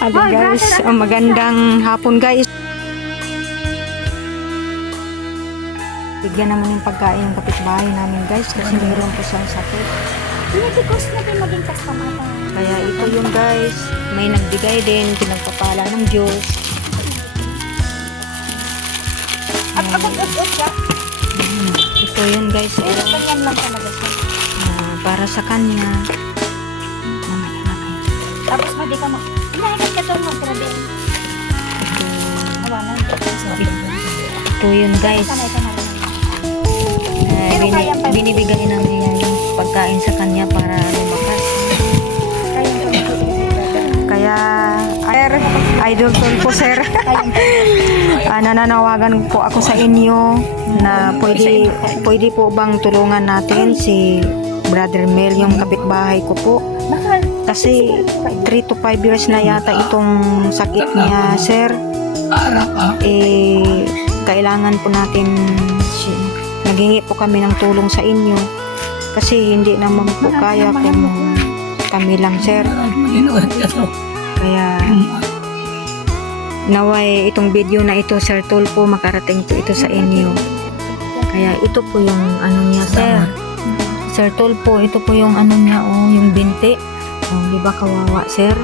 Ano guys, magandang hapon guys. Bigyan naman yung pagkain ng kapitbahay namin guys kasi mayroon po siyang sakit. Because na din maging customer. Kaya ito yung guys, may nagbigay din, pinagpapala ng Diyos. At abot siya. Ito yun guys, Ganyan lang talaga siya. para sa kanya. Mamaya. Tapos hindi ka inaagad ka doon mag-grabe. Awanan. Ito yun guys. Sanay ka na rin. Pero kaya pa- Binibigay namin yung pagkain sa kanya para lumakas. Kaya, sir, idol tool po sir. Nananawagan po ako sa inyo na pwede po bang tulungan natin si Brother Mel, yung kapitbahay ko po. Kasi 3 to 5 years na yata itong sakit niya, sir. Kailangan po natin, naghingi po kami ng tulong sa inyo. Kasi hindi naman po kaya kung kami lang, sir. Kaya naway itong video na ito, Sir Tulpo, makarating po ito sa inyo. Kaya ito po yung ano niya, sir. Sir Tulpo, ito po yung ano niya, yung binti. Di ba kawawa, sir?